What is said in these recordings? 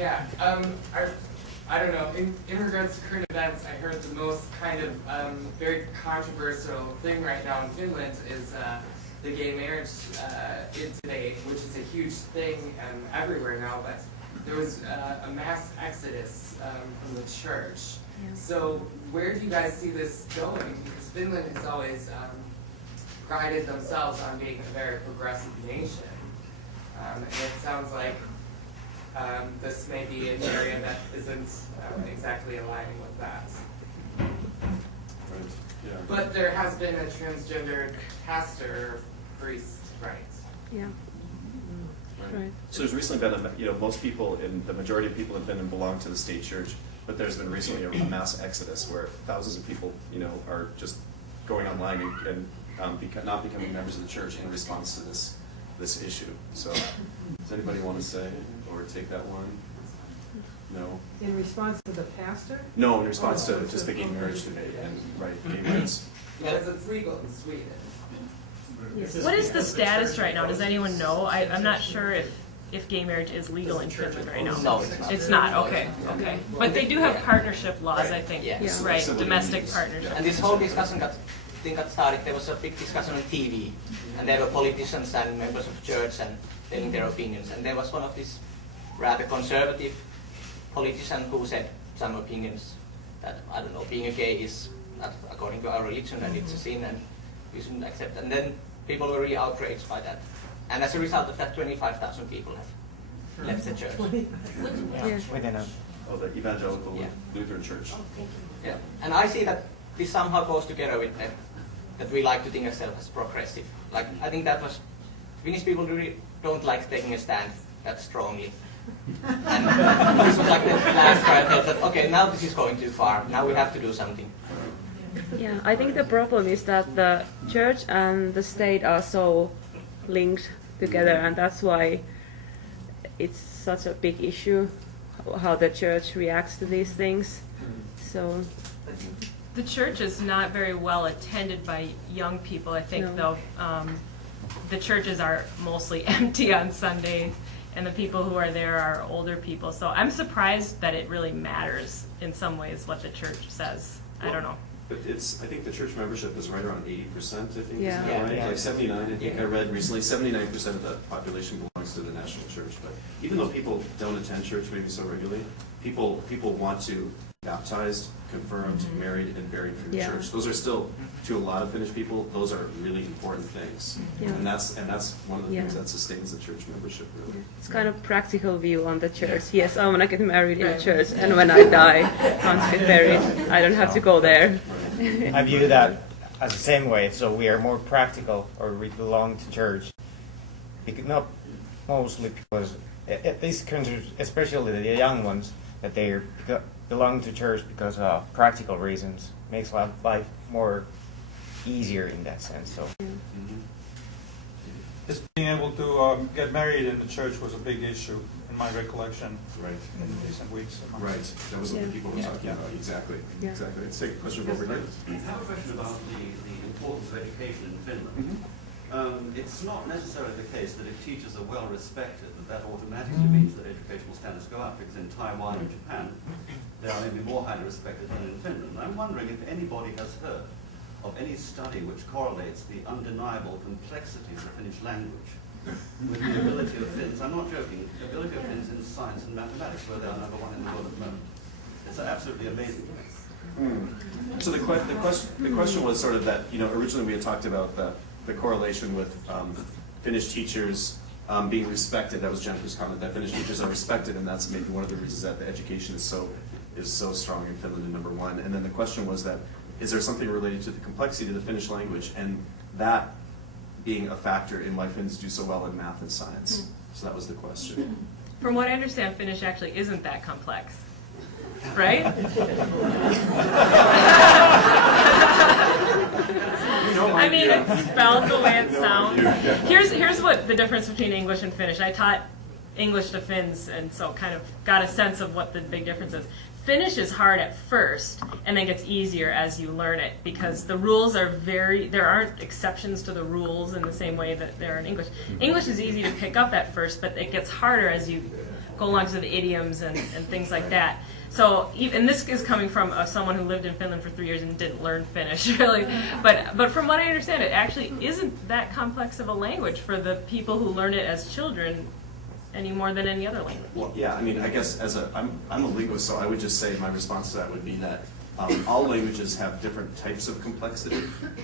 Yeah, I don't know. In regards to current events, I heard the most kind of very controversial thing right now in Finland is the gay marriage debate, which is a huge thing everywhere now. But there was a mass exodus from the church. Yeah. So where do you guys see this going? Because Finland has always prided themselves on being a very progressive nation, and it sounds like this may be an area that isn't exactly aligning with that. Right. Yeah. But there has been a transgendered pastor, priest, right? Yeah. Right. So there's recently been most people the majority of people in Finland belong to the state church, but there's been recently a mass exodus where thousands of people, are just going online and not becoming members of the church in response to this issue. So, does anybody want to say or take that one? No. In response to the pastor? No, in response to just the gay marriage debate and gay rights. Because it's legal in Sweden. Yes. What is the status right now? Does anyone know? I'm not sure if gay marriage is legal in Finland right now. No, it's not. It's not. Okay. But they do have partnership laws, I think. Yes. Right. Domestic partnership. And this whole discussion got started. There was a big discussion on TV, and there were politicians and members of church and telling their opinions. And there was one of these rather conservative politicians who said some opinions that, I don't know, being a gay is not according to our religion and it's a sin and we shouldn't accept. And then people were really outraged by that. And as a result of that, 25,000 people have left the church. Oh, the evangelical Lutheran church. Yeah. And I see that this somehow goes together with that we like to think ourselves as progressive. Like, I think that was, Finnish people really don't like taking a stand that strongly. And this was like the last where I felt that, okay, now this is going too far. Now we have to do something. Yeah, I think the problem is that the church and the state are so linked together, and that's why it's such a big issue how the church reacts to these things. So The church is not very well attended by young people, I think, though. The churches are mostly empty on Sunday, and the people who are there are older people. So I'm surprised that it really matters in some ways what the church says. I don't know. But I think the church membership is right around 80%, I think, Yeah. is that right? Yeah. Like 79, I think I read recently, 79% of the population belongs to the national church. But even though people don't attend church maybe so regularly, people want to be baptized, confirmed, married, and buried for the church. Those are still, to a lot of Finnish people, those are really important things. Yeah. And that's one of the things that sustains the church membership, really. it's kind of practical view on the church. Yes, I want to get married in a church, and when I die, I want to get buried. I don't have to go there. I view that as the same way. So we are more practical, or we belong to church. Not mostly because, at these countries, especially the young ones, that they belong to church because of practical reasons. Makes life more easier in that sense. So. Just being able to get married in the church was a big issue in my recollection in recent weeks. Right. That was what the people were talking about. Exactly. Yeah. Exactly. Let's take a question over here. I have a question about the importance of education in Finland. It's not necessarily the case that if teachers are well respected, that automatically means that educational standards go up, because in Taiwan and Japan, they are maybe more highly respected than in Finland. I'm wondering if anybody has heard of any study which correlates the undeniable complexity of the Finnish language with the ability of Finns, I'm not joking, the ability of Finns in science and mathematics, where they are number one in the world at the moment. It's absolutely amazing. So the question was sort of that, originally we had talked about the correlation with Finnish teachers being respected. That was Jennifer's comment, that Finnish teachers are respected, and that's maybe one of the reasons that the education is so strong in Finland in number one. And then the question was that, is there something related to the complexity of the Finnish language, and that being a factor in why Finns do so well in math and science? So that was the question. From what I understand, Finnish actually isn't that complex, right? I mean, it's spelled the way it sounds. Here's what the difference between English and Finnish. I taught English to Finns, and so kind of got a sense of what the big difference is. Finnish is hard at first, and then gets easier as you learn it, because the rules are there aren't exceptions to the rules in the same way that there are in English. English is easy to pick up at first, but it gets harder as you go along to the idioms and things like that. So, and this is coming from someone who lived in Finland for 3 years and didn't learn Finnish, really. But from what I understand, it actually isn't that complex of a language for the people who learn it as children any more than any other language. Well, yeah, I mean, I guess I'm a linguist, so I would just say my response to that would be that all languages have different types of complexity,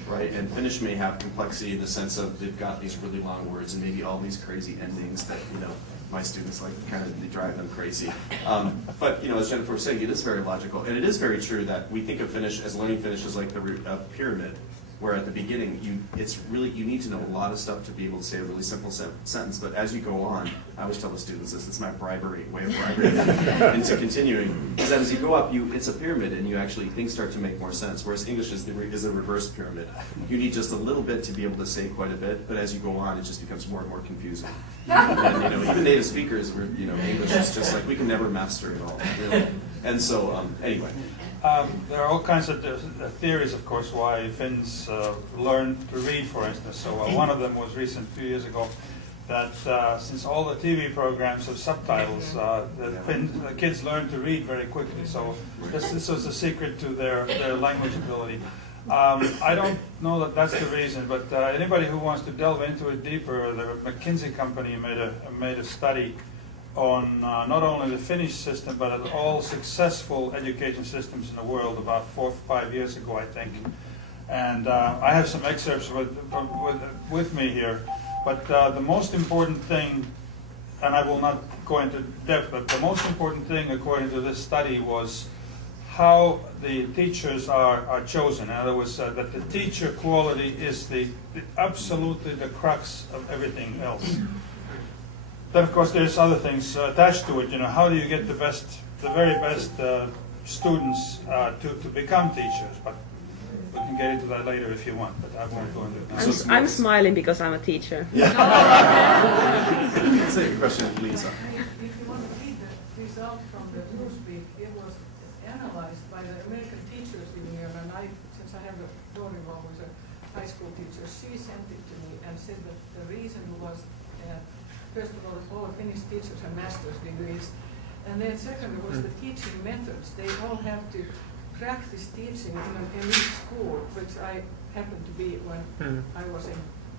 right? And Finnish may have complexity in the sense of they've got these really long words and maybe all these crazy endings that, you know, my students like kind of they drive them crazy. But, you know, as Jennifer was saying, it is very logical. And it is very true that we think of Finnish as learning Finnish as like the pyramid, where at the beginning, you need to know a lot of stuff to be able to say a really simple sentence. But as you go on, I always tell the students this, it's my way of bribery into continuing, is that as you go up, it's a pyramid, and things start to make more sense. Whereas English is a reverse pyramid. You need just a little bit to be able to say quite a bit, but as you go on, it just becomes more and more confusing. And, you know, even native speakers, English is just like, we can never master it all, really. And so, anyway. There are all kinds of theories, of course, why Finns learn to read, for instance. So one of them was recent a few years ago, that since all the TV programs have subtitles, the kids learn to read very quickly. So this was the secret to their language ability. I don't know that that's the reason, but anybody who wants to delve into it deeper, the McKinsey company made a study on not only the Finnish system, but all successful education systems in the world about 4 or 5 years ago, I think. And I have some excerpts with me here. But the most important thing, and I will not go into depth, but the most important thing according to this study was how the teachers are chosen. In other words, that the teacher quality is absolutely the crux of everything else. Then, of course, there's other things attached to it. You know, how do you get the very best students to become teachers? But we can get into that later if you want. But I won't go into it now. I'm smiling because I'm a teacher. Yeah. That's a good question, Lisa. If you want to read the result from the Newsweek, it was analyzed by the American Teachers Union, and since I have a daughter-in-law who's a high school teacher, she sent it to me and said that the reason was that first of all Finnish teachers have master's degrees, and then secondly was the teaching methods. They all have to practice teaching in an elite school, which I happened to be when I was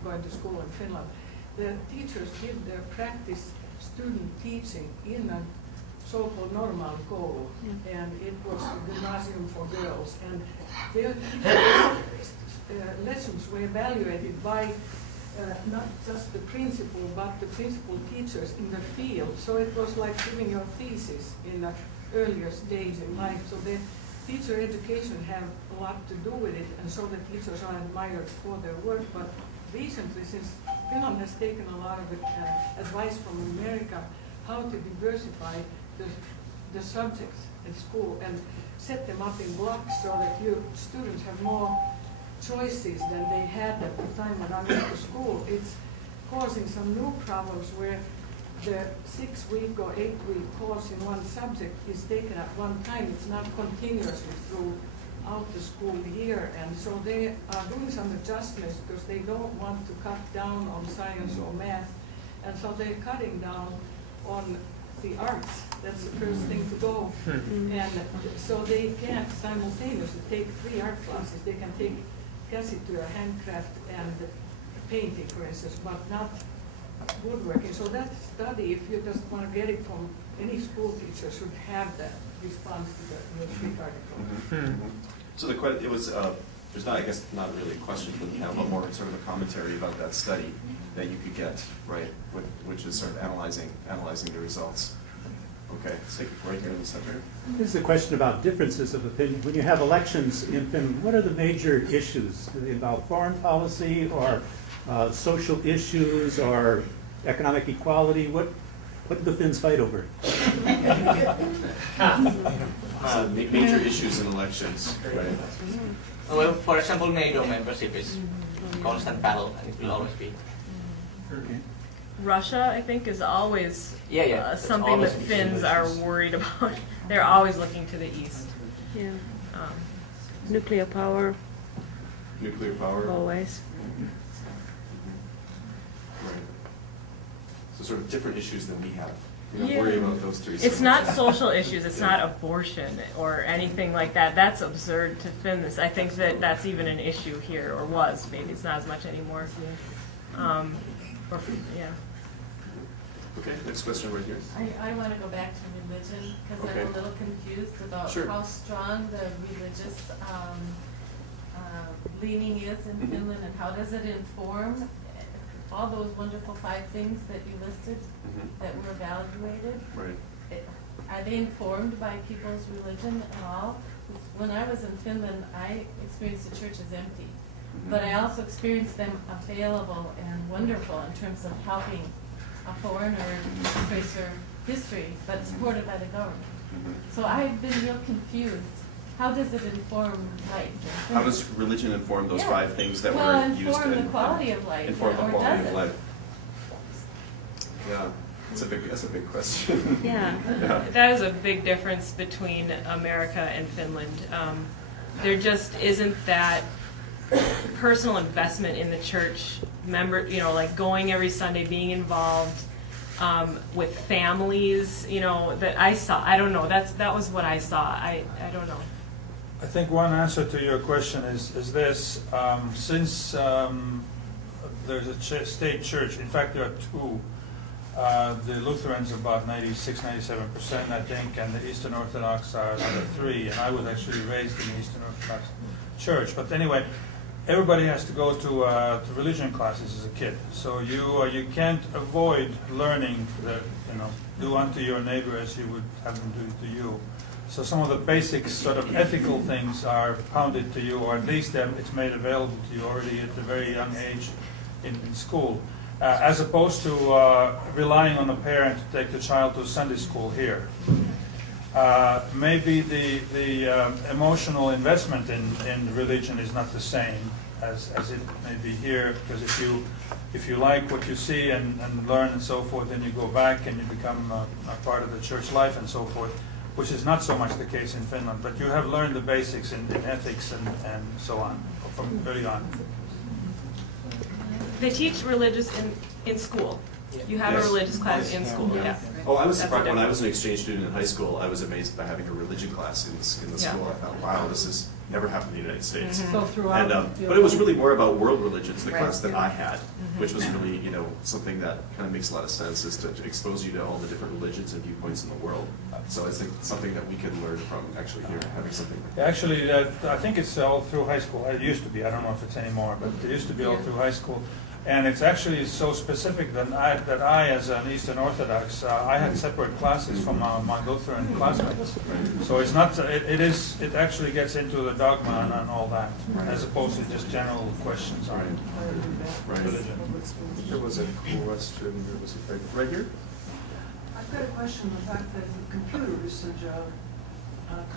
going to school in Finland. The teachers did their practice student teaching in a so-called normal koulu, and it was a gymnasium for girls, and their lessons were evaluated by not just the principal, but the principal teachers in the field. So it was like giving your thesis in the earlier stage in life. So the teacher education have a lot to do with it, and so the teachers are admired for their work. But recently, since Finland has taken a lot of advice from America, how to diversify the subjects at school and set them up in blocks so that your students have more choices than they had at the time when I went to school. It's causing some new problems where the 6-week or 8-week course in one subject is taken at one time. It's not continuously throughout the school year, and so they are doing some adjustments because they don't want to cut down on science or math, and so they're cutting down on the arts. That's the first thing to go. And so they can't simultaneously take 3 art classes. They can take käsityö, handcraft, and painting, for instance, but not woodworking. So that study, if you just want to get it from any school teacher, should have that response to the Newsweek article. So it was, there's not, I guess, not really a question for the panel, but more sort of a commentary about that study that you could get, right, which is sort of analyzing the results. Okay, let's take it right here in the center. This is a question about differences of opinion. When you have elections in Finland, what are the major issues? Are they about foreign policy or social issues or economic equality? What do the Finns fight over? So major issues in elections, right? Well, for example, NATO membership is a constant battle, and it will always be. Okay. Russia, I think, is always something always that Finns are worried about. They're always looking to the east. Yeah. Nuclear power. Nuclear power. Always. Right. So sort of different issues than we have. you know, worry about those three. so It's much. not social issues, it's not abortion or anything like that. That's absurd to Finns. I think that that's even an issue here, or was. Maybe it's not as much anymore. Or, yeah. Okay, next question right here. I want to go back to religion because Okay. I'm a little confused about Sure. how strong the religious leaning is in Finland, and how does it inform all those wonderful 5 things that you listed that were evaluated? Right. Are they informed by people's religion at all? When I was in Finland, I experienced the church as empty, but I also experienced them available and wonderful in terms of helping a foreigner trace their history, but supported by the government. So I've been real confused. How does it inform life? How does religion inform those Yeah. 5 things that Well, were used inform to the quality of life, inform the or quality does of it? life? Yeah, that's a big question. Yeah. Yeah. That is a big difference between America and Finland. There just isn't that personal investment in the church member, you know, like going every Sunday, being involved with families, you know, that I saw. I don't know. That was what I saw. I don't know. I think one answer to your question is this. Since there's a state church, in fact there are 2. The Lutherans about 96, 97%, I think, and the Eastern Orthodox are another 3, and I was actually raised in the Eastern Orthodox church. But anyway, everybody has to go to religion classes as a kid. So you can't avoid learning that, you know, do unto your neighbor as you would have them do to you. So some of the basic sort of ethical things are pounded to you, or at least it's made available to you already at a very young age in school, as opposed to relying on a parent to take the child to Sunday school here. Maybe the emotional investment in religion is not the same as it may be here, because if you like what you see and learn and so forth, then you go back and you become a part of the church life and so forth, which is not so much the case in Finland. But you have learned the basics in ethics and so on from early on. They teach religious in school. You have Yes. a religious class in school. Yeah. Oh, I was That's surprised the when I difference. was an exchange student in high school. I was amazed by having a religion class in the Yeah. school. I thought, wow, this has never happened in the United States. So throughout. And but it was really more about world religions, the Right. class that I had, which was really, you know, something that kind of makes a lot of sense, is to expose you to all the different religions and viewpoints in the world. So I think something that we can learn from actually here, having something like that. Actually, I think it's all through high school. It used to be. I don't know if it's anymore, but it used to be all through high school. And it's actually so specific that I as an Eastern Orthodox, I had separate classes from my Lutheran classmates. So it's not. It actually gets into the dogma and all that, as opposed to just general questions on Right. religion. There was a question. There was a right here. I've got a question on the fact that computer is such a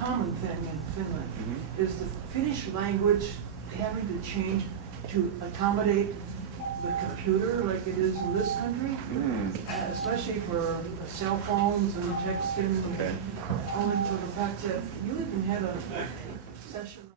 common thing in Finland. Is the Finnish language having to change to accommodate the computer like it is in this country? Especially for cell phones and texting. Okay. Owing to the fact that you even had a session